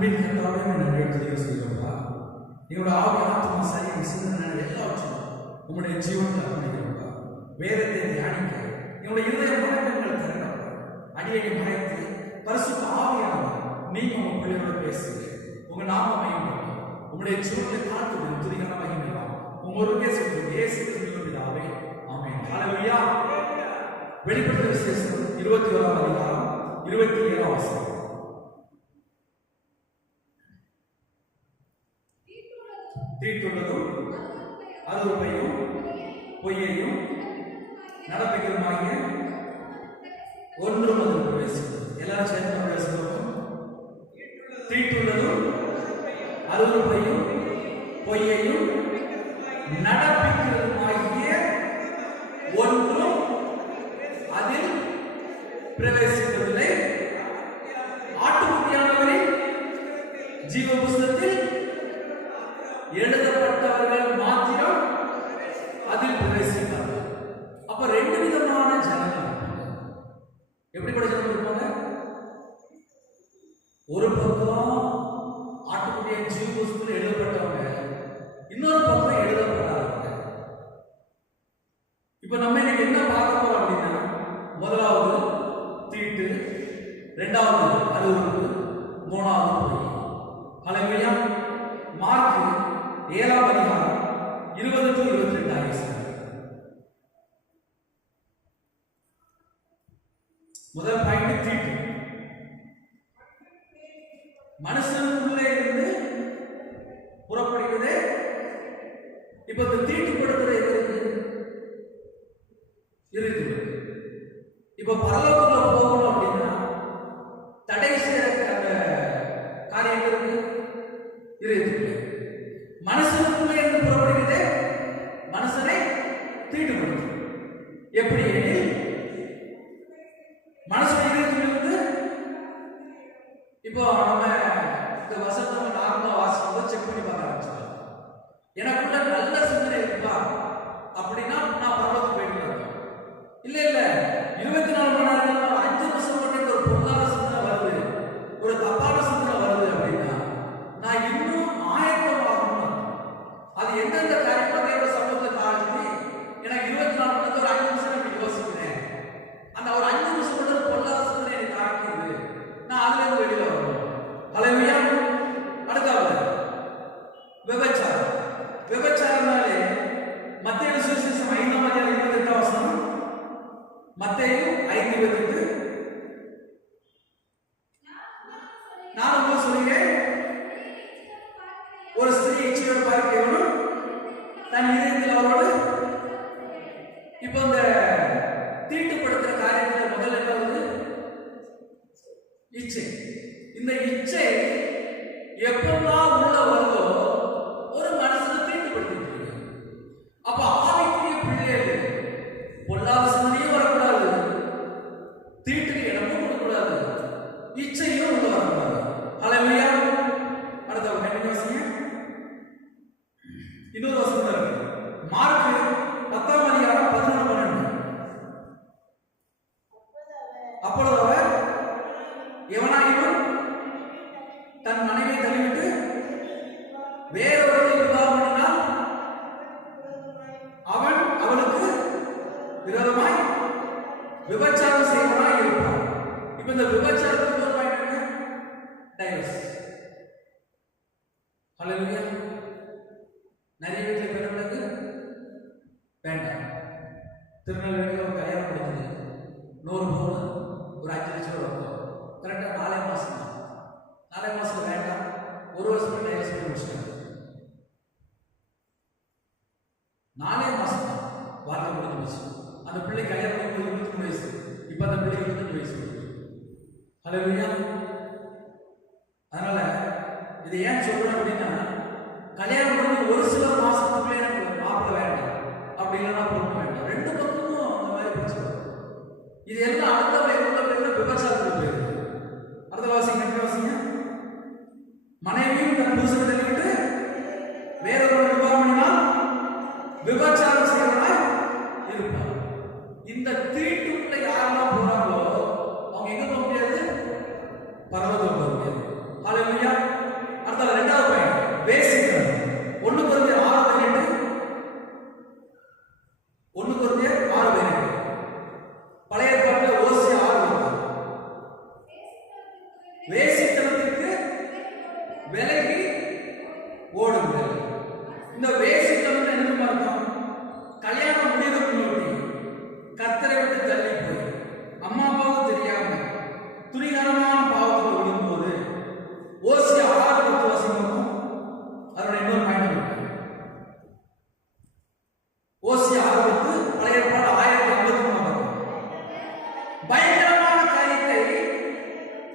அன்பின் கர்த்தாவே நன்றி தெரிவிக்கிறோம்ப்பா. எங்களோட ஆவி ஆத்மா சரீரம் சிந்தனை எல்லாவற்றும் உங்களுடைய ஜீவனத்தில் அர்ப்பணிக்கிறோம்ப்பா. வேதத்தை தியானிக்க எங்களுடைய இருதய மனக்கண்கள் திறக்கப்பா. அடியடி மயத்தை பரிசுத்த ஆவியானவர் நீங்க உங்க பிள்ளைகளோட பேசுங்க. உங்க நாம மகிமைப்படும். உங்களுடைய ஜீவனத்தை காத்து துதிகர மகிமைப்படும். உங்களுடைய சொல்லுங்க இயேசு கிறிஸ்துவின் பிதாவே ஆமென். ஹல்லேலூயா. வெளிப்படுத்தல் விசேஷம் 21ஆம் அதிகாரம் 27ஆம் வசனம். தீட்டுள்ளதும் அருவருப்பையும் பொய்யையும் நடப்பிக்கிறதுமாகிய ஒன்றும் அதில் பிரவேசிக்கும். எல்லாரும் சேர்ந்து பிரவேசிக்கும். தீட்டுள்ளதும் அருவருப்பையும் பொய்யையும் நடப்பிக்கிறதுமாகிய ஒன்றும் அதில் பிரவேசிக்கவில்லை. ஆட்டுக்குட்டியானவரின் ஜீவ புஸ்தகத்தில் எழுதப்பட்டவர்கள் மாத்திரம் அதில் பிரவேசிப்பார்கள். அப்ப ரெண்டு விதமான ஜனங்கள் எப்படிப்பட்ட ஜனங்கள் இருப்பாங்க? ஒரு பக்கம் ஆட்டுக்குட்டிய ஜீவ புஸ்தகத்தில் எழுதப்பட்டவங்க, இன்னொரு பக்கம் எழுதப்படாதவங்க. இப்ப நம்ம இன்னைக்கு என்ன பார்க்க போறோம் அப்படின்னா, முதலாவது தீட்டு, இரண்டாவது அருவருப்பு, மூணாவது பொய். ஹல்லேலூயா. மார்க் 7ஆம் அதிகாரம் 20-22 ஆகிய முதல் பாயிண்ட் தீட்டு. மனுஷனுக்குள்ளே இருந்து புறப்படுகிறது. இப்ப இந்த தீட்டுப்படுத்துற இருக்கு. இப்ப பரலோகத்துல போகணும் அப்படின்னா தடை செய்யற அந்த காரியங்களுக்கு இருக்கு. மனுஷனுக்குள்ளே இருந்து புறப்படுகிறது மனுஷனை தீட்டுப்படுத்தும். எப்படி எனில் மனுஷன் இருந்து இப்போ நம்ம இந்த வசனத்தை நார்மலா வாசிக்கும்போது செக் பண்ணி பார்க்க ஆரம்பிச்சோம். எனக்குள்ள நல்ல சிந்தனை இருக்கா அப்படின்னா நான் பரலோகத்துக்கு போயிட்டு இல்ல 24 மணி நேரம் 5 நிமிஷம் மட்டும் ஒரு பொருளாதார சிந்தனை வருது, ஒரு தப்பான சிந்தனை வருது அப்படின்னா நான் இன்னும் ஆயத்தமாகணும். அது எந்தெந்த காரியமா தேவ சமூகத்தை தாழ்த்தி எனக்கு 24 மணி நேரம் ஒரு 5 நிமிஷம் நான் யோசிக்கிறேன். அந்த ஒரு 5 நிமிஷம் மட்டும் பொருளாதார சிந்தனை எனக்கு தாக்கிடுது. நான் அதுல இருந்து வெளியில வரணும். ஹல்லேலூயா. அடுத்தாவது விபச்சாரம். விபச்சாரம்னாலே மத்தேயு சுவிசேஷம் 5ஆம் அதிகாரம் 28ஆம் வசனம். மத்தேயு 5:28. நான் உங்களுக்கு சொல்கிறேன், ஒரு ஸ்திரீ இச்சையோடு பார்க்கிறவனும் தன் இதயத்தில் அவரோடு. இப்போ இந்த தீட்டுப்படுத்துற காரியத்துல முதல்ல என்ன வருது? இச்சை. இந்த இச்சை எப்பெல்லாம் உள்ள வருதோ ஒரு மனசுல தீட்டுப்படுத்திட்டு. அப்ப ஆவிக்குரிய பிள்ளைகள் பொல்லாத சிந்தனையும் வரக்கூடாது, தீட்டுக்கு இடமும் கொடுக்கக்கூடாது, இச்சையும் உள்ள வரக்கூடாது. ஹல்லேலூயா. அடுத்த கண்டினியூஸிங்க இன்னொரு வசனம் இருக்கு. மார்க் 10ஆம் அதிகாரம் 11-12. அப்பொழுது அவர் எவனாயினும் தன் மனைவியை தள்ளிவிட்டு வேறொருவரை விவாகம் பண்ணினால் அவன் அவளுக்கு விரோதமாய் விபச்சாரம் செய்வனாய் இருப்பான். இப்ப இந்த விபச்சாரத்துக்கு ஒரு பாயிண்ட் என்ன? டைவர்ஸ். ஹல்லேலூயா. நிறைய வீட்டில் பெண்களுக்கு வேண்டாம். திருநெல்வேலியில் ஒரு கல்யாணம் முடிஞ்சது. 100 பவுன் ஒரு 5 லட்சம் ரூபாய் வரும். கரெக்டாக 4 மாசம் தான். 4 மாசம் வேண்டாம், 1 வருஷம் டைவர்ஸ் பண்ணி முடிச்சிட்டாங்க. 4 மாசம் தான் வாழ்க்கை முடிஞ்சு போச்சு. அந்த பிள்ளை கல்யாணம் பண்ணி 23 வயசு. இப்ப அந்த பிள்ளை 25 வயசு. ஹல்லேலூயா. அதனால இது ஏன் சொல்றேன் அப்படின்னா, கல்யாணம் பண்ணி ஒரு சில மாசத்துக்குள்ளே எனக்கு மாப்பிள்ளை வேண்டாம், அப்படி இல்லைன்னா பொண்ணு வேண்டாம். ரெண்டு பக்கமும் அந்த மாதிரி பிரச்சனை. இது எல்லாம் அடுத்த வயதுல விபச்சாரத்துக்கு போயிருக்கு. அடுத்த வாசிங்க. மனைவியும் தன் புருஷனை தள்ளிவிட்டு வேறொரு விவாகம் பண்ணினால் விபச்சாரம் செய்வனாய் இருப்பார். இந்த தீட்டுக்குள்ள யாரெல்லாம் போறாங்களோ அவங்க எங்க போக முடியாது? பரலோகம் போக முடியாது. ஹல்லேலூயா. வேசித்தனத்திற்கு விலகி ஓடுங்கள். இந்த வேசித்தனம் என்ன அர்த்தம்? கல்யாணம் முடிவுக்கு முன்னாடி கர்த்தரை விட்டு தள்ளி போய் அம்மா அப்பாவுக்கு தெரியாம துணிகரமான பாவத்தில் விடும்போது ஓசியா 6:10 வசனமும் அதோட இன்னொரு பாயிண்ட் இருக்கு. ஓசியா 6:10 பழைய ஏற்பாடு 1053 பயங்கரமான காரியத்தை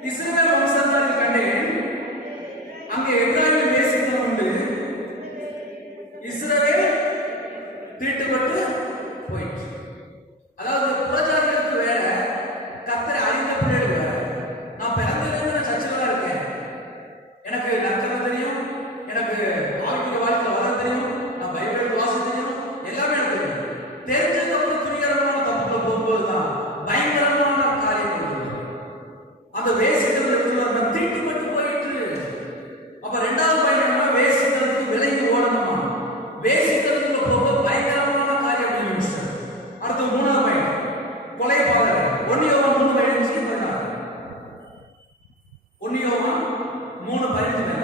இஸ்ரவேல் வம்சத்தாரில் கண்டேன். அங்கே எப்ராஹிம் வேசித்தனம் உண்டு, இஸ்ரவேல் தீட்டுப்பட்டு போயிற்று. அதாவது புறஜாதிகளுக்கு வேற, கர்த்தரை அறிந்த பிள்ளைகள் வேற. நான் பிறந்ததுலேருந்து நான் சர்ச்சில் தான் இருக்கேன். எனக்கு நற்கரை தெரியும், எனக்கு ஆவிக்குரிய வாழ்க்கை வளர தெரியும், நான் பைபிள் வாசிக்க தெரியும், எல்லாமே எனக்கு தெரியும். தெரிஞ்சதுக்கப்புறம் துணிகரமான தப்புல போகும்போது தான் பயங்கரமான காரியங்கள் அந்த வேசித்தனத்தில் தீட்டுப்பட்டு போயிற்று. அப்ப 2வது பயங்கரமா வேசித்தனத்துக்கு விலகி ஓடணுமா? வேசித்தனத்துக்கு போக பயங்கரமான காரியம் அப்படின்னு. அடுத்து 3வது பாயிண்ட் கொலைபாதகர். 1 யோவான் 3:15 1 யோவான் 3:15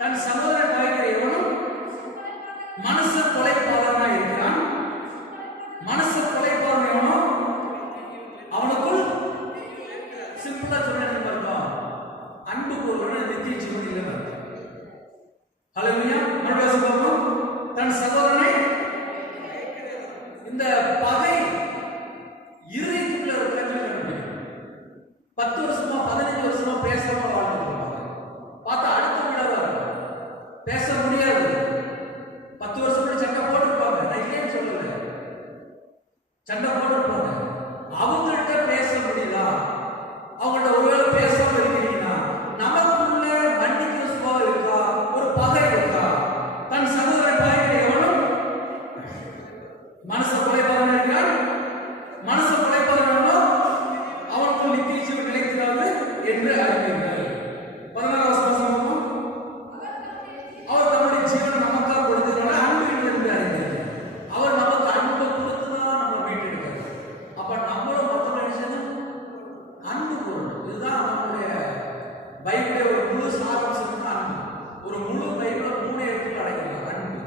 தன் சகோதரன் காய்கிற எவனும் மனசு கொலைபாதகனா இருக்கிறான். மனசு கொலைபாதகன் எவனோ அவனுக்குள் சிம்பிளா சொன்ன அன்பு கூறுவன் நித்திய ஜீவன் இல்லை. ஹல்லேலூயா. மறுபடியும் தன் சகோதரனை இந்த பகை இருதயத்துக்குள்ள இருக்கிறது. 10 வருஷமா 15 வருஷமா பேசாம வாழ்ந்துட்டு பார்த்தா அடுத்த விட பேச முடியாது. 10 வருஷம் சண்டை போட்டுருப்பாங்க. நான் இல்லைன்னு சொல்லல, சண்டை போட்டுருப்பாங்க. அவங்கள்ட்ட பேச முடியல, அவங்கள்ட்ட ஒருவேளை பேசாம இருக்கிறீங்கன்னா நமக்குள்ள மன்னிக்கிற சுபாவம் இருக்கா? ஒரு பகை இருக்கா? தன் சகோதரன் பகைக்கிற எவனும் மனச கொலைபாதகன் இருக்கிறான். மனச கொலைபாதகனோ அவனுக்குள் நித்திய ஜீவன் நிலைக்கிறது என்று அறிவீர்கள். 14வது வசனம் அவர் தம்முடைய ஜீவனை நமக்காக கொடுத்ததுனால அன்பு என்று அறிந்தீர்கள். அவர் நமக்கு அன்பை கொடுத்துதான் நம்மளை மீட்டெடுக்கிறார். அப்ப நம்மளும் மொத்தம் நினைச்சது அன்பு கூறணும். இதுதான் நம்முடைய பைபிளே ஒரு முழு சாரம் சொன்னா அன்பு. ஒரு முழு பைபிள 3 இடத்துல அடங்கிடலாம். அன்பு,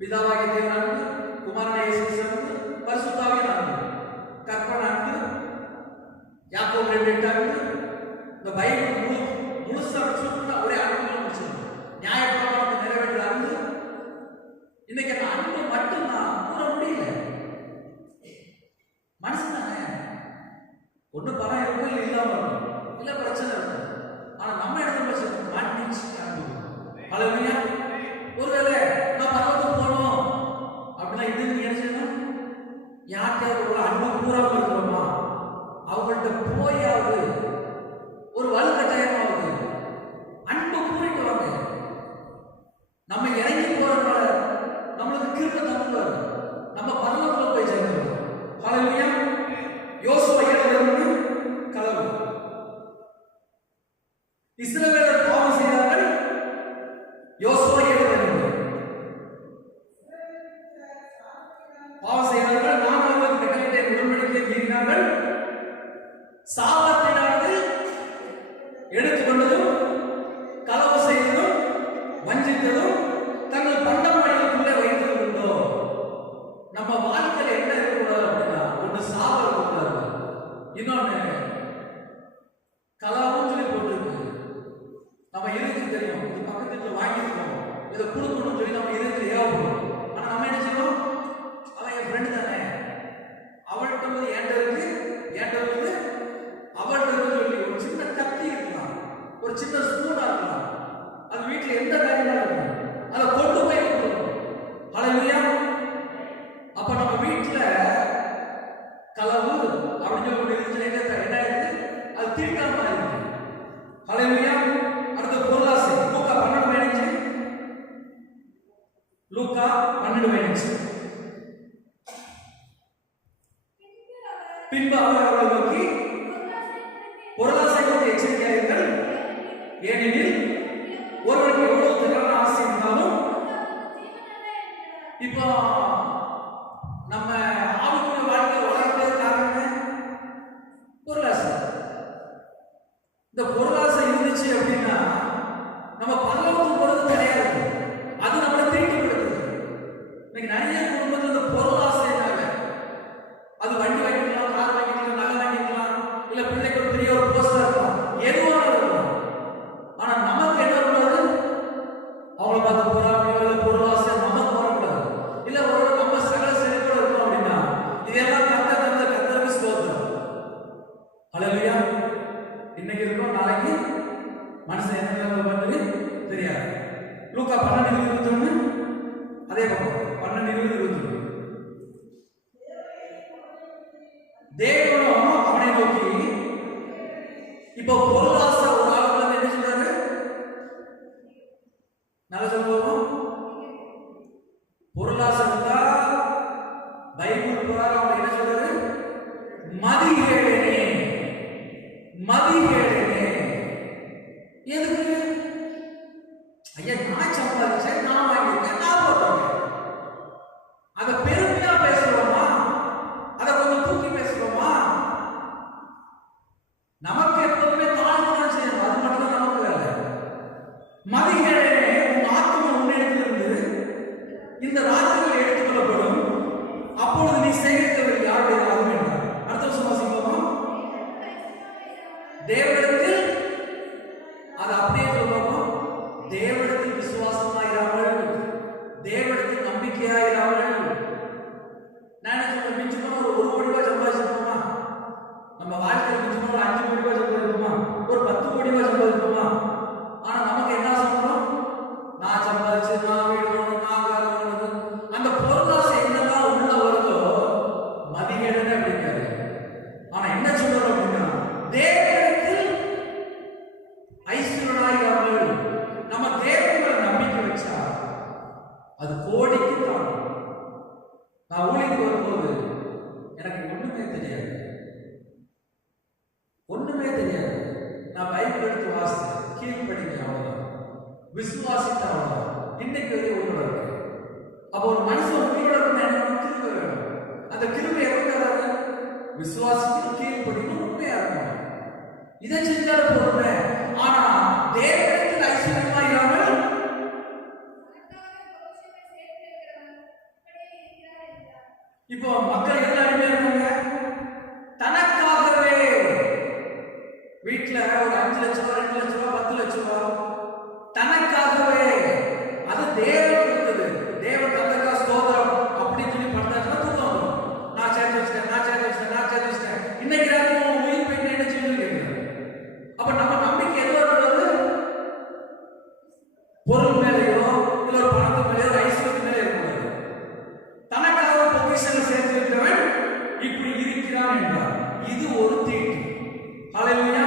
பிதாவாகிய தேவன் அன்பு, குமாரனாகிய இயேசு கிறிஸ்து அன்பு, பரிசுத்தாவியின் அன்பு, கற்பனை அன்பு, யாக்கோபு 2:8 அன்பு. இந்த பைபிள் முழுசா சொன்னா ஒரே அன்பு முடிச்சிடும். நியாயப்பிரமாணத்தை நிறைவேற்ற அன்பு. இன்னைக்கு அந்த அன்பு மட்டும்தான் கூற முடியல. மனுஷன் தானே, ஒண்ணு பணம் இருக்கும், இல்லை இல்லாம இருக்கும், இல்ல பிரச்சனை இருக்கும். ஆனா நம்ம இடத்துல மன்னிச்சு அன்பு. ஹல்லேலூயா. ஒருவேளை நான் பரவத்துக்கு போனோம் அப்படின்னா இது என்ன செய்யணும்? யார்கிட்ட ஒரு அன்பு கூறாம இருக்கிறோமா அவங்கள்ட்ட போயாவது ஒரு வலுக்கட்டாயமாவது அன்பு கூறிட்டு வாங்க. நம்ம இறங்கி போறதுனால நம்மளுக்கு கிருபை தந்துவாரு, நம்ம பரலோகத்துல போய் சேர்ந்துருவோம். ஹல்லேலூயா. யோசுவா 7:1 களவு. இஸ்ரவேலர் பாவம் செய்தார்கள். யோசுவா 7:2 பாவம் செய்தார்கள். நான் அவர்களுக்கு கட்டளையிட்ட உடன்படிக்கையை மீறினார்கள். சாபத்தினாவது எடுத்துக்கொண்டதும் களவு செய்ததும் வஞ்சித்ததும் தங்கள் பண்டமாடிகளுக்குள்ளே வைத்தது உண்டோ? நம்ம வாழ்க்கையில என்ன இருக்கக்கூடாது அப்படின்னா, ஒன்று சாபம் இருக்கக்கூடாது, இன்னொன்னு கலாவும் சொல்லி போட்டுருக்கு. நம்ம இருக்கு தெரியும், இது பக்கத்துல வாங்கிருக்கோம், இதை கொடுக்கணும்னு சொல்லி நம்ம இருக்கு ஏவப்படும். ஆனா நம்ம என்ன செய்யணும்? அவன் என் ஃப்ரெண்டு தானே, அவள்கிட்ட வந்து ஏன்ட்ட இருக்கு, ஏன்ட்ட வந்து அவள்கிட்ட இருக்கு சொல்லி ஒரு சின்ன கத்தி இருக்கலாம், ஒரு சின்ன ஸ்பூனா இருக்கலாம், அது வீட்டுல எந்த காரியமா இருக்கும், அதை கொண்டு போய் கொடுக்கணும். ஹல்லேலூயா. அப்ப நம்ம வீட்டுல களவு அப்படின்னு சொல்லி என்ன இருக்கு? அது தீட்டாம இருக்கு. ஹல்லேலூயா. அடுத்த பொருளாசை. லூக்கா 12:15 லூக்கா 12:15 பின்பு அவர் அவர்களை நோக்கி பொருளாசை குறித்து எச்சரிக்கையாயிருங்கள், ஏனெனில் ஒருவருக்கு எவ்வளவு திரளான ஆசை இருந்தாலும். இப்போ நம்ம ஆவிக்குரிய வாழ்க்கை வளர்ப்பதற்கு காரணம் இன்னைக்கு இருக்கோம், நாளைக்கு மனுஷன் என்ன நிலைமை பண்ணுறது தெரியாது. லூக்கா 12:21 அதே பக்கம் 12:21 தேவனும் அவனை நோக்கி, இப்போ பொருளாசை ஒரு ஆளுக்கு என்ன சொல்றாரு? நல்ல சொல்லுவோம், பொருளாசை இருந்தா பைபிள் பிரகாரம் அவங்க என்ன சொல்றாரு? மதிகேடனே, மதிகேடனே. எதுக்கு? ஐயா, நான் சம்பாதிச்சேன், நான் வாங்கிட்டேன், நான் போட்டேன். அதை பெருமையா பேசுறோமா? அதை கொஞ்சம் தூக்கி பேசுறோமா? நமக்கு எப்பவுமே தாழ்வுதான் செய்யணும், அது மட்டும் தான் நமக்கு வேலை. மதிகேடனே, உன் ஆத்மா உன்னிடத்திலிருந்து இந்த ராத்திரியில் எடுத்துக் கொள்ளப்படும், அப்பொழுது நீ சேகரித்தவர் யாருடைய ஆகும் என்றார். அடுத்த வருஷம் வாசிப்போம். தேவனிடத்தில், அது அப்படியே சொல்லுவோம், தேவனிடத்தில் விசுவாசமாயிராமல், தேவனிடத்தில் நம்பிக்கையாயிராமல். நான் என்ன சொல்றேன்? மிச்சமா ஒரு 1 கோடி ரூபாய் சம்பாதிச்சிருப்போமா? நம்ம வாழ்க்கையில் மிச்சமா ஒரு 5 கோடி ரூபாய் சம்பாதிப்போமா? ஒரு 10 கோடி ரூபாய் சம்பாதிப்போமா? ஆனா நமக்கு என்ன சொல்றோம்? நான் சம்பாதிச்சு, நான் வீடு வாங்கணும், நான் கார் வாங்கணும். அந்த பொருளாசை என்னெல்லாம் உள்ள வருதோ மதிகேடனே அப்படிங்காரு. ஆனா என்ன சொல்றோம் அப்படின்னா, தேவனிடத்தில் ஐஸ்வர்யராயிராமல், நம்ம தேவனை நம்பிக்கை வச்சா அது கோடிக்கு தான். நான் ஊழியருக்கு வரும்போது எனக்கு ஒண்ணுமே தெரியாது, ஒண்ணுமே தெரியாது. நான் பைபிள் எடுத்து வாசித்தேன், கீழ்ப்படிங்க, அவ்வளவுதான். விசுவாசித்த அவ்வளவுதான். இன்னைக்கு வரை உயிரோட இருக்கு. அப்போ ஒரு மனுஷன் உயிரோட இருந்தா கிருபை வேணும். அந்த கிருபை எப்படி வராது? விசுவாசித்து கீழ்ப்படின்னு உண்மையா இருக்கும். இதை செஞ்சாலும் போதுமே. ஆனா தேவனிடத்தில் ஐஸ்வர்யமா இல்லாமல் இப்போ மக்கள் எல்லாருமே இருக்காங்க, தனக்காகவே வீட்டுல ஒரு 5 லட்சம் ரூபாய், 2 லட்சம் ரூபாய், 10 லட்சம் ரூபாய் தனக்காகவே. அது தேவன் கொடுத்தது, தேவன் தந்தக்கா ஸ்தோத்திரம் அப்படின்னு சொல்லி படுத்தாச்சுன்னா தூக்கம் வரும். நான் சேர்த்து வச்சிட்டேன், நான் சேர்த்து வச்சிட்டேன், நான் சேர்த்து வச்சிட்டேன். இன்னைக்கு ராத்திரி உயிர் போயிட்டு என்ன சொல்லி கேட்கிறேன். அப்ப நம்ம நம்பிக்கை எதுவா இருக்கிறது? பொருள் மேலேயோ இல்ல ஒரு பணத்து மேலேயோ ஒரு ஐஸ்வர்யத்து மேலே இருக்கக்கூடாது. தனக்காக பொக்கிஷங்கள் சேர்த்து வைக்கிறவன் இப்படி இருக்கிறான் என்றார். இது ஒரு தீட்டு. ஹல்லேலூயா.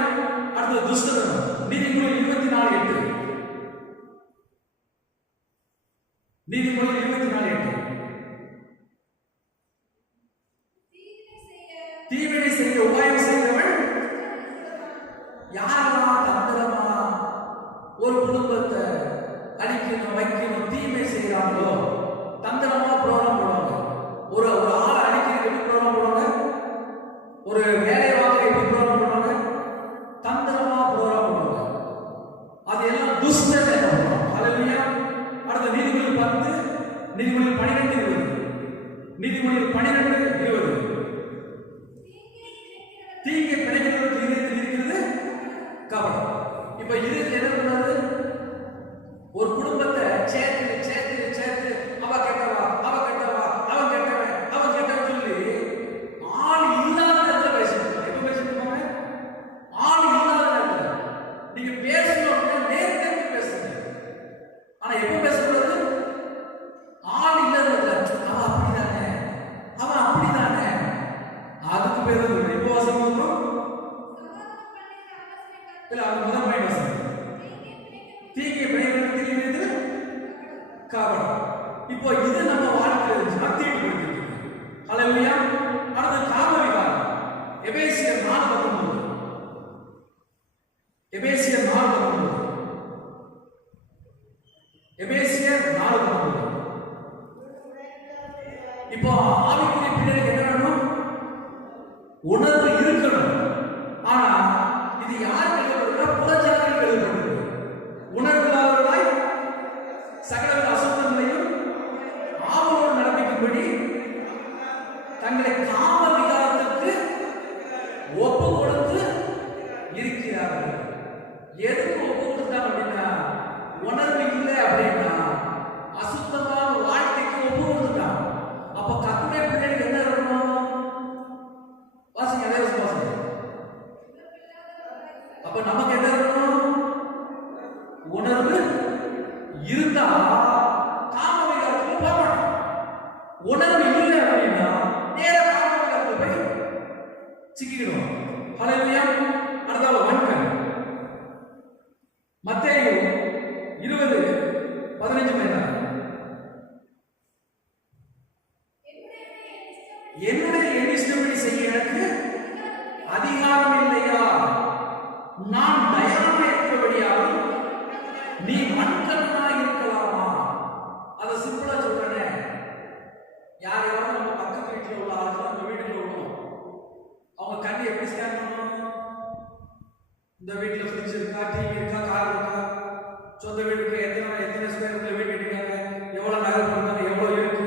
அடுத்து துஷ்டதனம். நீதிமொழி 24:8. நீதிமொழி 24:8. தீவினை செய்ய உபாயம் செய்கிறவன் யாரெல்லாம் தந்திரமா ஒரு குடும்பத்தை அழிக்கணும், வைக்கணும், தீமை செய்யறாங்களோ தந்திரமா ப்ரோக்ராம் போடுவாங்க. ஒரு ஆளை அழிக்கிறது எப்படி ப்ரோக்ராம் போடுவாங்க? ஒரு வேலை வாங்க எப்படி ப்ரோக்ராம் போடுவாங்க? தந்திரமா ப்ரோக்ராம் போடுவாங்க. அது எல்லாம் துஷ்டனை. ஹல்லேலூயா. அடுத்த நீதிமொழி 10, நீதிமொழி 12:20. நீதிமொழி 12:20. தீங்கை பிழைக்கிறவருக்கு இதயத்தில் இருக்கிறது கபடம். இப்ப இதயத்தில் என்ன பண்ணாரு? ஒரு குடும்பத்தை சேர்த்து சேர்த்து சேர்த்து அவ கெட்டவா, அவ கெட்டவா, அவன் கெட்டவன், அவன் கெட்டவன் சொல்லி ஆள் இல்லாத நேரத்தில் பேசிட்டு. எப்ப பேசிட்டு இருப்பாங்க? ஆள் இல்லாத நேரத்தில். நீங்க பேசணும்னா நேரத்தை பேசுங்க. ஆனா எப்ப பேசக்கூடாது? ஆள் இல்லாத நேரத்தில். அவன் அப்படிதானே, அவன் அப்படிதானே, அதுக்கு பேர் வந்து எப்போ வாசம் இருக்கும்? இல்ல, அது முதல் பாயிண்ட் வாசம். தீங்கை பிழைக்கிறது கபடம். இப்போ இது நம்ம வாழ்க்கையில் தீட்டு கொடுக்கிறது. ஹல்லேலூயா. அடுத்து காம விகாரம். எபேசியர் 4:19. எபேசியர் 4:19. எபேசியர் 4:19. இப்போ ஆவிக்குரிய பிள்ளைகளுக்கு என்ன வேணும்? உணர்வு இருக்கணும். ஆனா இது யார் கேட்கப்படுறா? புறஜாதிகள் கேட்கப்படுறது. உணர்வு இல்லாதவர்களாய் சகல அசுத்தங்களையும் ஆவலோடு நடப்பிக்கும்படி தங்களை காம விகாரத்துக்கு ஒப்பு கொடுத்து இருக்கிறார்கள். எதுக்கு ஒப்பு கொடுத்தாங்க அப்படின்னா, உணர்வு இல்லை அப்படின்னா அசுத்தமான வாழ்க்கைக்கு ஒப்பு கொடுத்துட்டான். அப்ப கத்துடைய பிள்ளைகளுக்கு என்ன இருக்கணும்? வாசிங்க, அதே அப்ப நமக்கு என்ன இருக்கணும்? உணர்வு இருந்தா காம விகாரத்துக்கு போக மாட்டோம். உணர்வு இல்லை அப்படின்னா நேர காம விகாரத்துல போய் சிக்கிக்கிடுவோம். ஹல்லேலூயா. அடுத்தது வன்கண். மத்தேயு 20:15 என்னுடைய இஷ்டப்படி செய்ய எனக்கு அதிகாரம் இல்லையா? நான் தயாராக இருக்கிறபடியால் நீ வன்கண்ணா இருக்கலாமா? அதை சிம்பிளா சொல்றேன். யாரையாவது நம்ம பக்கத்து வீட்டில் உள்ள ஆளுங்க நம்ம வீட்டுக்குள்ள விடுவோம். அவங்க கண்ணி எப்படி ஸ்கேன் பண்ணணும்? இந்த வீட்டில் ஃப்ரிட்ஜ் இருக்கா, டிவி இருக்கா, கார் இருக்கா, சொந்த வீட்டுக்கு எத்தனை ஸ்கொயர் ஃபீட்ல வீடு கட்டிருக்காங்க, எவ்வளவு நகை கொடுத்தாங்க, எவ்வளவு இருக்கு,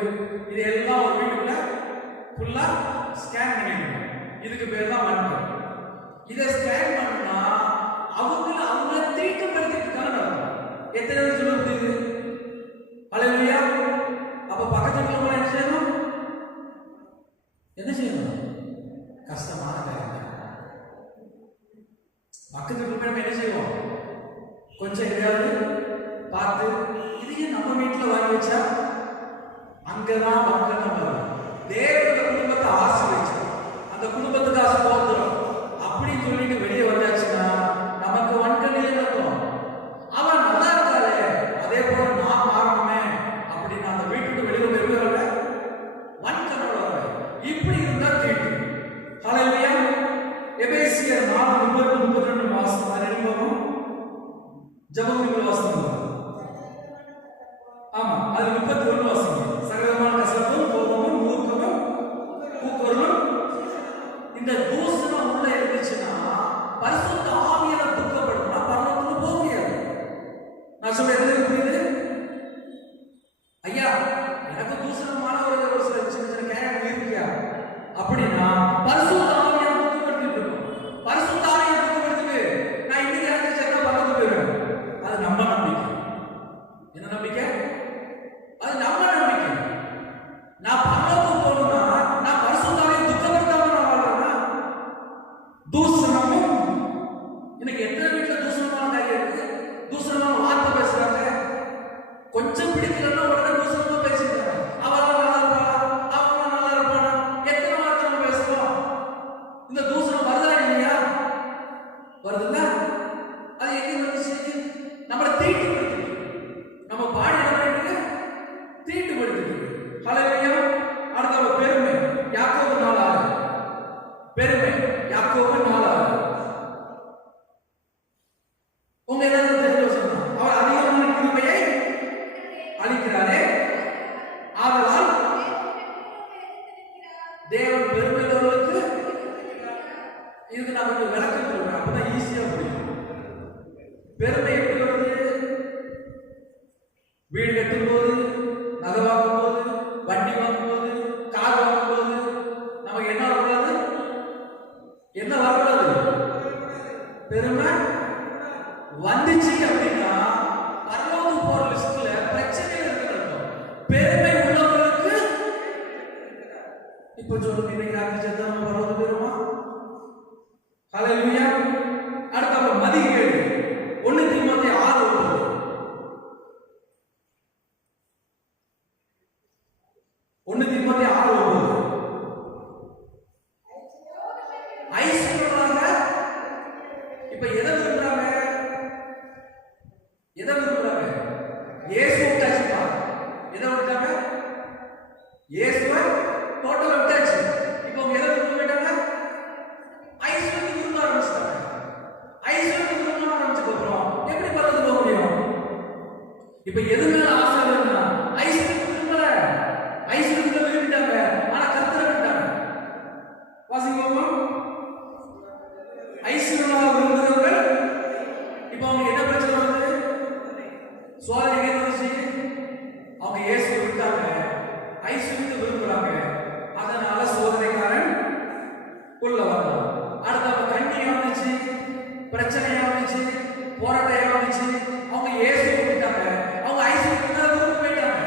இது எல்லாம் ஒரு வீட்டுக்குள்ள ஃபுல்லா ஸ்கேன் பண்ணிடுங்க. இதுக்கு பேர் தான் வன்கண். இதை ஸ்கேன் பண்ணா அவங்கள தீட்டுப்படுத்திட்டு எத்தனை பேர் சொல்ல முடியுது? ஹல்லேலூயா. அப்ப பக்கத்து வீட்டுல என்ன செய்யணும்? என்ன செய்யணும்? கஷ்டமான காரியம். பக்கத்து வீட்டுல நம்ம என்ன செய்வோம்? கொஞ்சம் எதையாவது பார்த்து இதையே நம்ம வீட்டுல வாங்கி வச்சா அங்கதான் மக்கள் நம்ம தேவனுடைய குடும்பத்தை ஆசீர்வதிச்சு அந்த குடும்பத்துக்கு ஸ்தோத்திரம் அப்படின்னு சொல்லிட்டு வெளியே வந்தாச்சுன்னா நமக்கு வன்கண் இருக்கும். அவன் நல்லா இருக்காரு, அதே போல நான் மாறணுமே அப்படின்னு அந்த வீட்டுக்கு வெளியே போயிருவாங்க. வன்கண்ணோட இப்படி இருந்தா தீட்டு. ஹல்லேலூயா. எபேசியர் 4:30-32 வாசம் அறிமுகம் ஜபகுரிகள் வாசம். ஆமா, அது 31 வாசம். சகலமான கசப்பும் கோபமும் மூர்க்கமும் கூக்குரலும் இந்த தூசணம் உள்ள இருந்துச்சுன்னா பரிசுத்த ஆவியால துக்கப்படும்னா பரலோகத்துக்கு போக முடியாது. நான் சொல்றது புரியுது? ஐயா, எனக்கு தூசணமான ஒரு சின்ன கேரக்டர் இருக்கியா அப்படின்னா பரிசுத்த ஆவியால துக்கப்படுத்திட்டு இருக்கும். பரிசுத்த ஆவியால துக்கப்படுத்திட்டு நான் இன்னைக்கு எனக்கு சேர்ந்தா பரலோகத்துக்கு போயிடுவேன். அது நம்ம நம்பிக்கை. என்ன நம்பிக்கை? அது நம்ம நம்பிக்கை. நான் பரலோகத்துக்கு போகணும்னா நான் பரிசுத்த ஆவியை துக்கப்படுத்தாம நான் வாழ்றேன்னா தூசணமும் எனக்கு எத்தனை வீட்டுல தூசணமான காரியம் இருக்கு, தூசணமான வார்த்தை பேசுறாங்க, கொஞ்சம் பிடிக்கலன்னா உடனே தூசணமா பேசிக்கிறாங்க. அவெல்லாம் நல்லா இருப்பாளா, அவங்க நல்லா இருப்பானா, எத்தனை வார்த்தை நம்ம பேசுறோம். இந்த தூசணம் வருதா இல்லையா? வருதுல்ல? அது எங்க வந்துச்சு? நம்மளை தீட்டுப்படுத்து, நம்ம பாடி நம்ம தீட்டுப்படுத்து. ஹல்லேலூயா. அடுத்த பெருமை. யாக்கோபு 4:6. பெருமை. யாக்கோபு 4:6. உங்க எல்லாரும் தெரிஞ்ச வசனம். அவர் அதிகமான கிருபையை அளிக்கிறாரே, ஆதலால் தேவன் பெருமை உள்ளவர்களுக்கு. இதுக்கு நான் கொஞ்சம் விளக்கம் சொல்றேன், அப்பதான் ஈஸியா புரியும். பெருமை எப்படி வருது? வீடு கட்டும் போது, நகை வாங்கும் போது, வண்டி வாங்கும் போது, கார் வாங்கும் போது நமக்கு என்ன வரக்கூடாது? என்ன வரக்கூடாது? பெருமை வந்துச்சு அப்படின்னா பரலோகத்துக்கு போற லிஸ்ட்ல பிரச்சனைகள் இருக்கிறது. பெருமை உள்ளவர்களுக்கு இப்போ சொல்லுங்க, இன்னைக்கு ராத்திரி சேர்த்தா நம்ம பரலோகத்துக்கு போயிருமா? ஹல்லேலூயா. அடுத்த மதிகேடு. 1 தீமோத்தேயு 6:9. 1 தீமோத்தேயு 6:9. ஐஸ்வர்யமாக இப்ப எதை விரும்புறாங்க? எதை விரும்புறாங்க? இயேசு விட்டாச்சுப்பா. எதை விட்டாங்க? இயேசுவை டோட்டலா விட்டாச்சு. இப்போ அவங்க எதை விரும்ப வேண்டாங்க? ஐஸ்வர்யத்தை விரும்ப ஆரம்பிச்சிட்டாங்க. ஐஸ்வர்யத்தை விரும்ப ஆரம்பிச்சதுக்கு அப்புறம் எப்படி பரலோகத்துக்கு போக முடியும்? இப்ப எது மேல ஆசை இல்லைன்னா ஐஸ்வர்யத்தை விரும்பல, ஐஸ்வர்யத்தை விரும்பிட்டாங்க, ஆனா கர்த்தரை விட்டாங்க. வாசிக்கலாமா? ஐஸ்வர்யமாக விரும்புகிறவர்கள் இப்ப அவங்க என்ன பிரச்சனை வருது? சோதனை வந்துச்சு. அவங்க இயேசுவை விட்டாங்க, ஐஸ்வர்யத்தை விரும்புறாங்க, அதனால சோதனைக்காரன் உள்ள வந்தான். அடுத்து அவங்க கண்ணியா வந்துச்சு, பிரச்சனையா வந்துச்சு, போராட்டம் வந்துச்சு. அவங்க இயேசுவை விட்டாங்க, அவங்க ஐஸ்வர்யத்தை விரும்ப போயிட்டாங்க.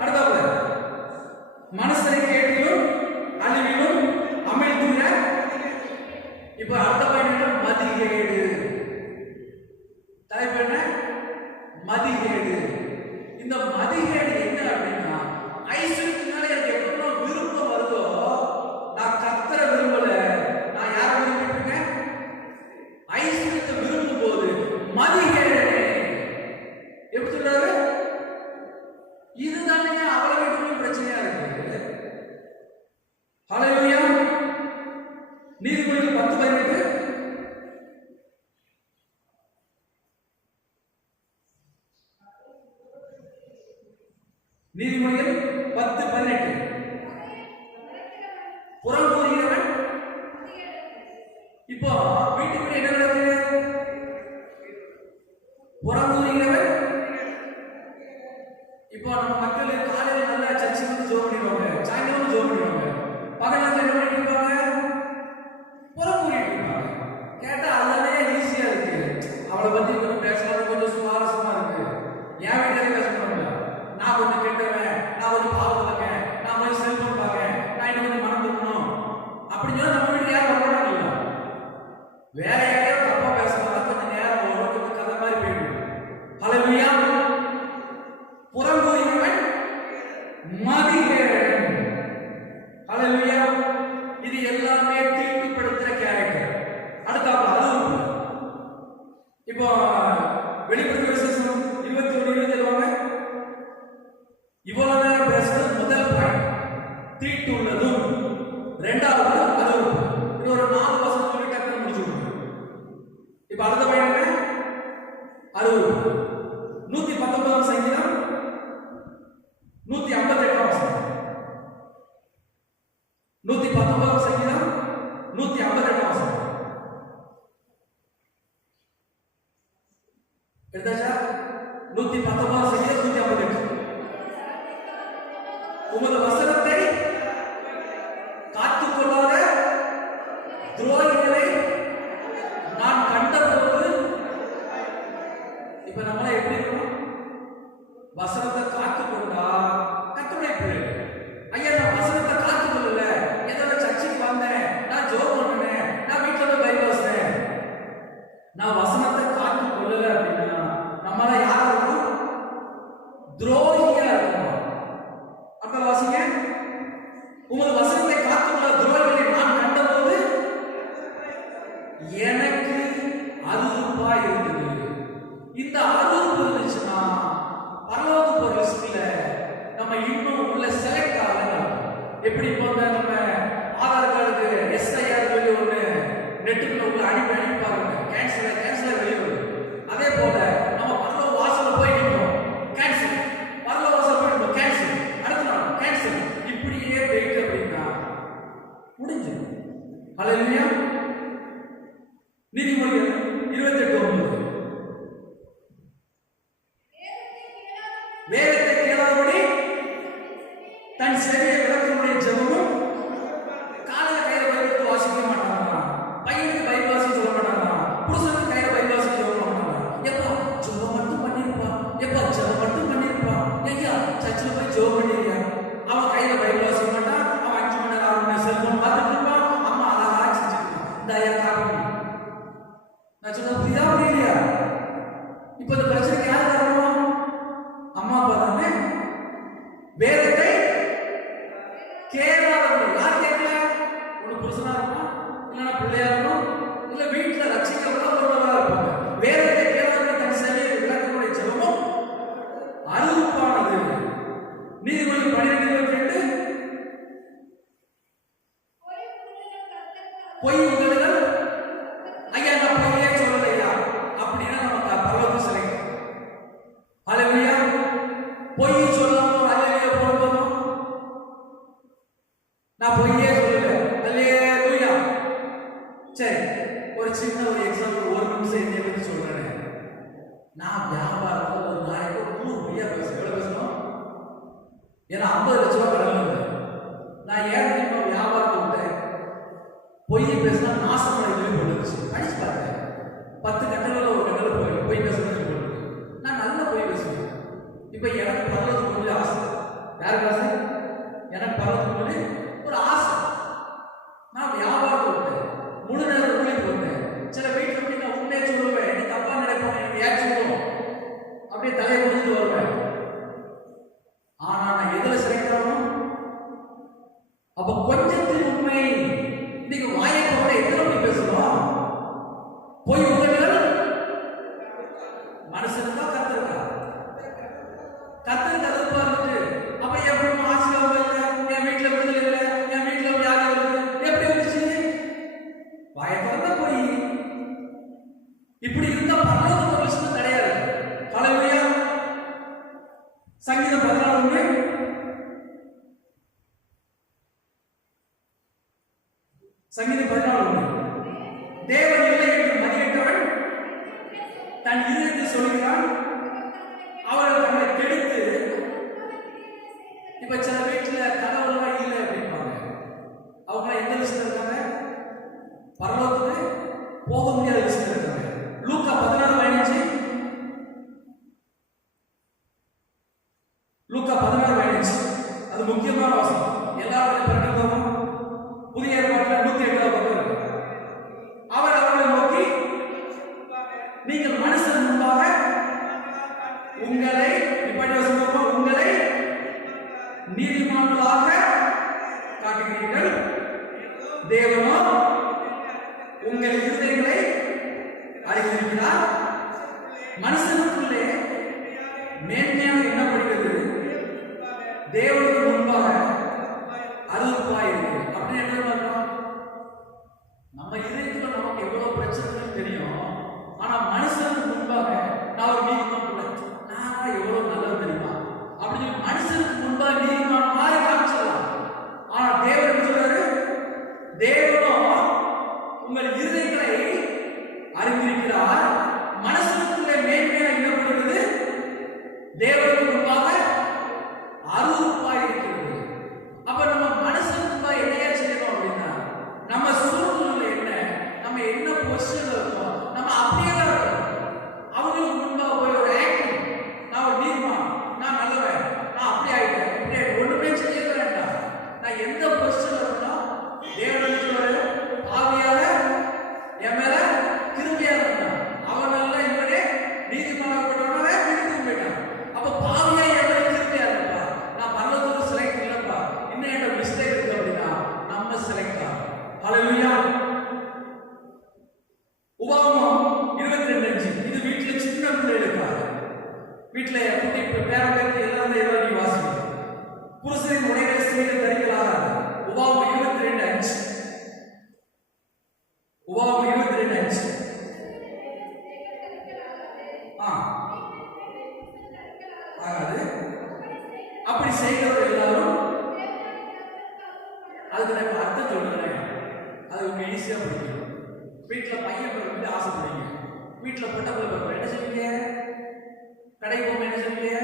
அடுத்தவங்க மனசரை கேட்டிலும் அழிவிலும் அமிழ்த்துகிற. இப்ப அடுத்த பாயிண்ட் மதிகேடு. நீதிமொழிகள் 10:18. நீதிமொழிகள் 10:18. புறம் கூறுகிறவன். இப்போ வீட்டுக்குள்ள என்ன நடக்குது? புறம் கூறுகிறவன். இப்போ நம்ம மக்கள் காலையில நல்லா சர்ச்சுக்கு வந்து ஜெபம் பண்ணிடுவாங்க, சாயங்காலம் ஜெபம் பண்ணிடுவாங்க, பகல்ல என்ன பண்ணிட்டு இருப்பாங்க? புறம் கூறிட்டு இருப்பாங்க. கேட்டா அதுதானே ஈஸியா இருக்கு. அவளை பத்தி கொஞ்சம் பேசலாம், கொஞ்சம் சுவாரஸ்யமா இருக்கு. என் வீட்டிலே பேச முடியல. நான் கொஞ்சம் கெட்டவன், நான் கொஞ்சம் பாவத்துலக்கேன், நான் கொஞ்சம் செல்போன் பார்க்கேன், நான் இன்னும் கொஞ்சம் மனம் திரும்பணும் அப்படின்னு சொன்னா நம்ம வீட்டுக்கு யாரும் வரமாட்டாங்க. இல்லை வேற யாரையும் தப்பா பேசுறதா கொஞ்சம் நேரம் வரும், கொஞ்சம் கதை மாதிரி போயிடும். ஹல்லேலூயா. புறம் கூறினவன் மதிகேடன். ஹல்லேலூயா. இது எல்லாமே தீட்டுப்படுத்துற கேரக்டர். அடுத்தாப்புல அது இப்போ வெளிப்படுத்தின விசேஷம் 21:20 வாங்க. இவ்வளவு நேரம் பேசுறது முதல் பாயிண்ட், தீட்டு உள்ளதும். இரண்டாவது அது இது ஒரு 4 வசனம் சொல்லி டக்குனு முடிச்சுடுங்க. இப்ப அடுத்த பாயிண்ட் அது 119 சங்கீதம் 158 வசனம். 119 சங்கீதம் 158 வசனம். எடுத்தாச்சா? 119 சங்கீதம் 158. உமது வசனத்தை காத்துக் கொள்ளாத துரோகிகளை நான் கண்டபோது. இப்ப நம்மள எப்படி இருக்கணும்? வசனத்தை காத்துக் கொண்டா கர்த்தருடைய பிள்ளைகள். ஐயா நான் வசனத்தை காத்துக் கொள்ளல, ஏதோ சர்ச்சுக்கு வந்தேன், நான் ஜெபம் பண்ணேன், நான் வீட்டுல போய் பைபிள் வாசித்தேன், நான் வசனத்தை காத்துக் கொள்ளல அப்படின்னா நம்மள யாரா இருக்கணும்? துரோகியா இருக்கணும். அப்ப வாசிங்க. உமது வசனத்தை காத்துக்கொள்ள துரோகிகளை நான் கண்டபோது எனக்கு அருவருப்பா இருந்தது. இந்த அருவருப்பு இருந்துச்சுன்னா பரலோக போற லிஸ்ட்ல நம்ம இன்னும் உள்ள செலக்ட் ஆகலாம். எப்படி போங்க நம்ம ஆதார் கார்டுக்கு எஸ்ஐஆர் சொல்லி ஒண்ணு நெட்டுக்குள்ள உள்ள அனுப்பி பாருங்க, கேன்சல் வெளியே வரும். அதே போல நம்ம பரலோக வாசல்ல போய் நிற்போம், கேன்சல். பரலோக வாசல் போய் நிற்போம், கேன்சல். அடுத்த நாள் கேன்சல். இப்படியே போயிட்டு அப்படின்னா முடிஞ்சு. ஹல்லேலூயா. நீதிமொழிகள் 28:9. வேதத்தை கேளாதபடி தன் செவியை விளக்கனுடைய ஜெபமும். காலையில கையில பைபிள் வாசிக்க மாட்டாங்க, பையனுக்கு பைபிள் வாசிக்க சொல்ல மாட்டாங்க, புருஷனுக்கு கையில பைபிள் வாசிக்க சொல்ல மாட்டாங்க. எப்பா ஜெபம் மட்டும் பண்ணிருப்பா, எப்பா ஜெபம் மட்டும் பண்ணிருப்பா, ஐயா சர்ச்சில் போய் ஜெபம் பண்ணிருக்கியா? அவன் கையில பைபிள் வாசிக்க மாட்டான், அவன் 5 மணி நேரம் 6 மணி நேரம் செல்போன் பார்த்துட்டு இருப்பான், அம்மா அழகா செஞ்சுட்டு இந்த ஐயா காப்பி. நான் சொன்ன புரியுதா புரியலையா? இப்ப இந்த பிரச்சனைக்கு யார் காரணம்? அம்மா அப்பா தானே. வேதத்தை கேளாதவர்கள். யார் கேட்கல? ஒரு புருஷனா இருக்கும், இல்லைன்னா பிள்ளையா இருக்கும், இல்ல வீட்டுல ரட்சிக்கப்பட ஒருவரா இருப்பாங்க. வேதத்தை கேளாதவர்கள் தன் செவியை விளக்கனுடைய ஜெபமும் அருவருப்பானது. நீதிமொழிகள் 12:22. பொய் உங்களுடன். ஐயா நான் பொய்யே சொல்லலையா அப்படின்னா நமக்கு பரலோகம் சிலைக்கு. ஹல்லேலூயா. பொய் சொல்லாம ஹல்லேலூயா போடுவோம். நான் பொய்யே சொல்லல, ஹல்லேலூயா. சரி, ஒரு சின்ன ஒரு எக்ஸாம்பிள், ஒரு நிமிஷம் என்னை பத்தி சொல்றேன். நான் வியாபாரத்தில் ஒரு நாளைக்கு 3 பொய்யா பேசுறேன். எவ்வளவு பேசணும்? ஏன்னா 50 லட்சம் ரூபாய் கடன் வருது. நான் ஏன் தெரியுமா வியாபாரத்தை விட்டேன்? பொய் பேசினா நாசமடை போட்டுருச்சு. படிச்சு பார்த்தேன், 10 கட்டங்களில் ஒரு கட்டளை பொய் பேசுறது போட்டு. நான் நல்லா பொய் பேசுவேன். இப்ப எனக்கு பரலோகத்துக்கு கொஞ்சம் ஆசை. யாருக்கு ஆசை? எனக்கு பரலோகத்துக்கு ஒரு ஆசை. நான் வியாபாரத்தை விட்டேன், முழு நேரம் ஊழி போட்டேன். சில வீட்டில் போய் நான் உண்மையை சொல்லுவேன், எனக்கு தப்பா நினைப்பாங்க, எனக்கு ஏன் சொல்லுவோம் அப்படியே தலையை முடிஞ்சுட்டு வருவேன். ஆனா நான் எதுல செலக்ட் ஆகணும்? அப்ப கொஞ்சத்தில் உண்மை. இன்னைக்கு வாயை போட எத்தனை மணி பேசுவோம்? போய் உங்களிடம் மனுஷனுக்கா கத்திருக்கா? கத்திருக்க அதுப்பா இருந்துட்டு அப்ப எப்படி ஆசீர்வாதம் இல்லை, என் வீட்டுல விடுதலை இல்லை, என் வீட்டுல வியாதி வருது, எப்படி வந்துச்சு? இப்படி இருந்தா பரலோக பிரவேசம் கிடையாது. ஹல்லேலூயா. சங்கீதம் 14 சங்கீதம் 14 தேவன் இல்லை என்று மதியிட்டவன் தன் இருதயத்தில் சொல்கிறான், அவர்கள் தங்களை கெடுத்து. இப்ப சில வீட்டுல கடவுள்லாம் இல்லை அப்படின்பாங்க. அவங்க எந்த விஷயத்துல இருக்காங்க? பரலோகத்துக்கு போக முடியாத விஷயத்துல இருக்காங்க. லூக்கா 16:15 லூக்கா 16:15 அது முக்கியமான வசனம். எல்லாரும் பிறகு போகும். புதிய ஏற்பாட்டில் 108வது பக்கம் இருக்கு. அவர் அவர்களை நோக்கி, நீங்கள் மனுஷன் முன்பாக உங்களை உங்களை நீதிமான்களாக காட்டுகிறீர்கள், தேவனோ உங்கள் இருதயங்களை அறிந்திருக்கிறார். மனுஷனுக்குள்ளே மேன்மையாக எண்ணப்படுகிறது, தேவனுக்கு முன்பாக அருவருப்பாய் இருக்கு. அப்படின்னு என்ன சொல்றோம்? நம்ம இதயத்துல நமக்கு எவ்வளவு பிரச்சனைகள் தெரியும். ஆனா மனுஷனுக்கு முன்பாக நான் ஒரு நீதிமான் கூட, நான் எவ்வளவு நல்லது தெரியுமா அப்படின்னு மனுஷனுக்கு முன்பாக நீதிமான் மாதிரி காமிச்சிடலாம். ஆனா தேவன் என்ன சொல்றாரு? தேவனோ உங்கள் இருதயங்களை அறிந்திருக்கிறார், மனுஷனுக்குள்ளே மேன்மையாக எண்ணப்படுகிறது, தேவனுக்கு முன்பாக அருவருப்பாய் இருக்கிறது. அப்ப நம்ம மனுஷனுக்கு முன்பாக என்னையா செய்யணும் அப்படின்னா, நம்ம சூழ்நிலை என்ன, நம்ம என்ன பொசிஷன்ல இருக்கோம், நம்ம அப்படியே தான் இருக்கோம். அவங்களுக்கு முன்பாக போய் ஒரு ஆக்டிங், நான் ஒரு நீதிமான், நான் நல்லவன், நான் அப்படி ஆயிட்டேன், இப்படி ஆயிட்டேன், ஒண்ணுமே செய்ய வேண்டாம். நான் எந்த பொசிஷன்ல இருக்கணும், தேவன் சொல்றாரு, ஆவியாக என் மேல கிருபையா இருந்தான், அவன் நல்லா இவனே நீதிமானாக்கப்பட்டவனே பிடித்து போயிட்டான். அப்ப பாவியா என் மேல கிருபையா இருப்பா, நான் பரலோகத்துக்கு செலக்ட் இல்லப்பா, இன்னும் என்ன மிஸ்டேக் இருக்கு அப்படின்னா நம்ம செலக்ட் தான். ஹல்லேலூயா. உபாகமம் 22:5 இது வீட்டுல சின்ன பிள்ளைகளுக்காக, வீட்டுல குட்டி பேரம்பேத்தி எல்லாம் நீ வாசிக்கணும். புருஷனின் உடைகளை ஸ்திரீகள் தரிக்கலாகாது. உபாகமம் 22:5 உபாகமம் 22:5 ஆகாது. அப்படி செய்கிறவர் எல்லாரும், அதுக்கு நான் அர்த்தம் சொல்றேன், அது உங்க ஈஸியா படிக்கும். வீட்டுல பையன் பிறகு ஆசைப்படுவீங்க, வீட்டுல பொட்டை பிறகு என்ன செய்வீங்க? கடை போக என்ன செய்வீங்க?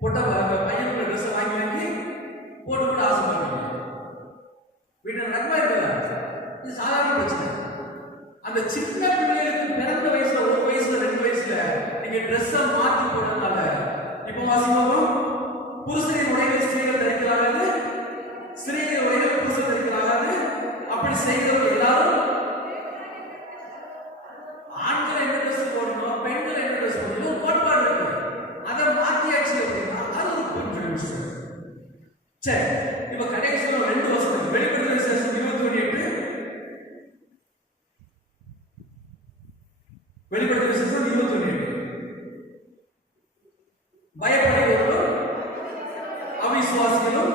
பொட்டை பையன் ட்ரெஸ் வாங்கி வாங்கி போட்டு கூட ஆசைப்படுவீங்க. வீட்டுல நடக்கவே இருக்காது. இது சாதாரண பிரச்சனை. அந்த சின்ன பிள்ளைகளுக்கு பிறந்த வயசுல, 1 வயசுல 2 வயசுல நீங்க ட்ரெஸ்ஸை மாற்றி போடுறதுனால இப்போ வாசிப்போம், புருஷனின் உடைகளை ஸ்திரீகள் தரிக்கலாகாது, ஸ்திரீகள் உடைகளை புருஷன் தரிக்கலாகாது. அப்படி செய்கிறவர்கள் எல்லாரும் ஆண்கள் என்ன ட்ரெஸ் போடணும், பெண்கள் என்ன ட்ரெஸ் போடணும், ஒரு கோட்பாடு இருக்கு. அதை மாத்தியாச்சு அப்படின்னா அது ஒரு கொஞ்சம் விஷயம். சரி, இப்ப கடைசியில் 2 வசனம் வெளிப்படுத்தல் விசேஷம் 28 வெளிப்படுத்தல் விசேஷம் 28 பயப்படுகிறவர்களும் அவிசுவாசிகளும்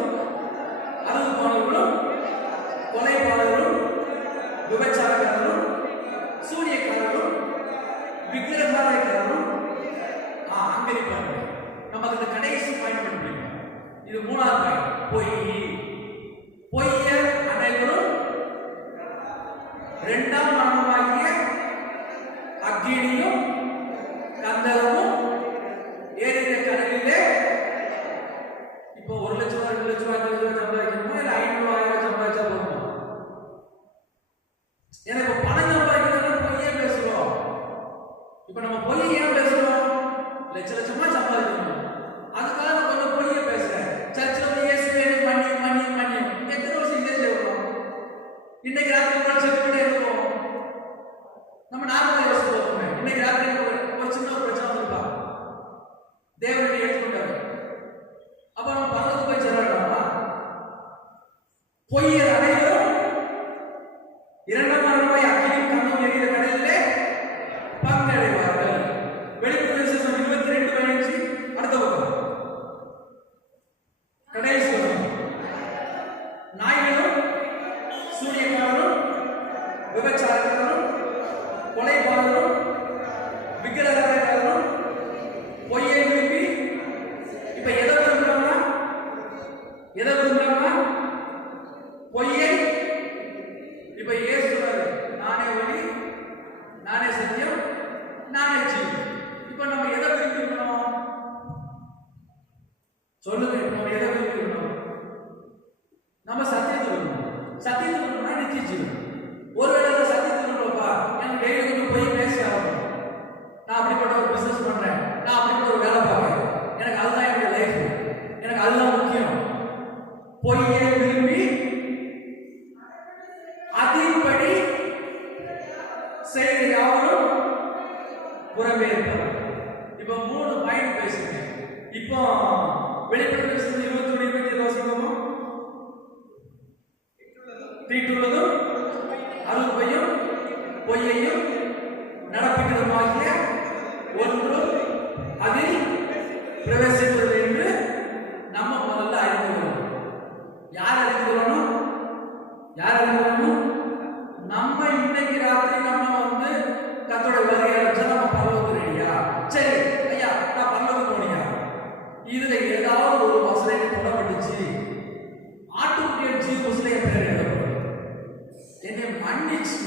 அருள்பாளர்களும் கொலைபாளர்களும் விபச்சாரக்காரரும் சூனியக்காரரும் விக்கிரகாரக்காரரும் அங்கரிப்பார்கள். நம்ம அந்த கடைசி பாயிண்ட் பண்ணிக்கலாம். இது 3வது பாயிண்ட். பொய்யர் அனைவரும் 2ஆம் மரணமாகிய அக்கினியும் கந்தகமும் ஏறிய கடலிலே. இப்போ 1 லட்சம் 2 லட்சம் 5 லட்சம் சம்பாதிக்கணுமா இல்ல 500 1000 சம்பாதிச்சா போதுமா? எனக்கு பணம் சம்பாதிக்கிறதுனா பொய்யே பேசுறோம். இப்ப நம்ம பொய் ஏன் பேசுறோம்? லட்சமா சம்பாதிக்கணும், அதுக்காக நம்ம கொஞ்சம் பொய்யே பேசுறேன். சர்ச்சில் வந்து இயேசுவே மணி எத்தனை வருஷம் இதே செய்யணும்? இன்னைக்கு ராத்திரி செத்துக்கிட்டே இருக்கும். நம்ம நார்மலா யோசிப்போம், இன்னைக்கு ராத்திரி ஒரு சின்ன பிரச்சனை வந்திருக்கா, தேவனை ஏற்றுக்கொண்டாரு, அப்ப நம்ம பரலோகத்துக்கு போய் சேர வேண்டாமா? பொய்யர் அனைவரும் 2ஆம் மரணமாகிய அக்கினியும் கந்தகமும் எரிகிற கடலிலே பங்கடைவார்கள். வெளிப்படுத்தல் விசேஷம் 22:15 அடுத்த பக்கம் கடைசி வசனம். நாய்களும் சூனியக்காரரும் விபச்சாரக்காரரும் கொலைபாதகரும் வழி, நானே சத்தியம், நானே ஜீவன். இப்ப நம்ம எதை விரும்பணும் சொல்லுங்க? நம்ம எதை விரும்பணும்? நம்ம சத்தியத்தை விரும்பணும். சத்தியத்தை விரும்பணும்னா நித்திய ஜீவன். ஒருவேளை சத்தியத்தை விரும்பப்பா எனக்கு டெய்லி கொஞ்சம் போய் பேசி ஆகணும், நான் அப்படிப்பட்ட ஒரு பிசினஸ் பண்றேன், நான் அப்படிப்பட்ட ஒரு வேலை பார்க்கிறேன், எனக்கு அதுதான் என்னுடைய லைஃப், எனக்கு அதுதான் முக்கியம். பொய்யை விரும்பி அதின்படி செய்கிற யாவரும் புறம்பே இருப்பார். இப்ப 3 பாயிண்ட் பேசுங்க. இப்போ வெளிப்படுத்தின விசேஷம் 21 வாசிக்கணும். தீட்டுள்ளதும் அருள்பையும் பொய்யையும் நடப்பிக்கிறதுமாகிய ஒன்று அதில் பிரவேசிப்பது என்று நம்ம முதல்ல அறிந்துகிறோம். யார் அறிந்துகிறோம்? யார் அறிந்துகிறோம்? நம்ம இன்னைக்கு ராத்திரி நம்ம கர்த்தருடைய வருகையை வச்சா நம்ம பரலோகம் ரெடியா? சரி ஐயா, நான் பரலோகம் போனியா? இதுல ஏதாவது ஒரு வசதியை தொடப்பட்டுச்சு, ஆட்டுக்குட்டிய ஜீவஸ்ல என் பேர் எழுதப்படும், என்னை மன்னிச்சு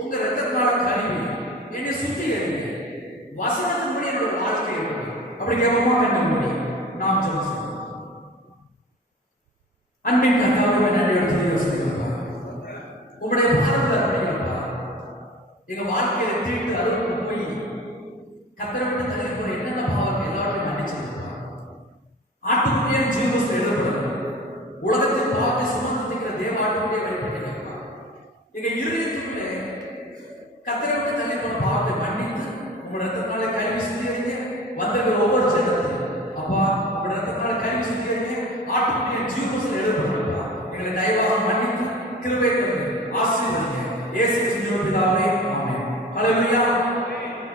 உங்க ரத்தத்தினால கழுவி என்னை சுத்தி எழுங்க, வசனத்தின்படி என்னோட வாழ்க்கை இருக்கும். அப்படி கேட்போமா? கண்டிப்பா நாம் சொல்ல அன்பின் கர்த்தாவே நன்றி எடுத்து யோசிக்கிறப்பா, உங்களுடைய பாதத்தில் அப்படிங்கப்பா. எங்க வாழ்க்கையில தீட்டு அறுப்பு போய் கத்தரை விட்டு தள்ளி போற என்னென்ன பாவம் எல்லாத்தையும் மன்னிச்சிருப்பா. ஆட்டுக்குட்டிய ஜீவஸ்ல எழுதப்படுது, உலகத்தின் பாவத்தை சுமந்திருக்கிற தேவாட்டுக்குட்டிய வெளிப்பட்டிருப்பா. எங்க இருதயத்துக்குள்ளே கத்தரை விட்டு தள்ளி போன பாவத்தை மன்னித்து உங்களோட ரத்தத்தினால கல்வி சுத்தியறிங்க. வந்திருக்கிற ஒவ்வொரு ஜனத்தையும் அப்பா உங்களோட ரத்தத்தினால கல்வி சுத்தியறிங்க. ஆட்டுக்குட்டிய ஜீவஸ்ல எழுதப்படுறப்பா எங்களை தயவாக மன்னித்து கிருபை தந்து ஆசீர்வதிங்க. இயேசு கிறிஸ்துவின் பிதாவே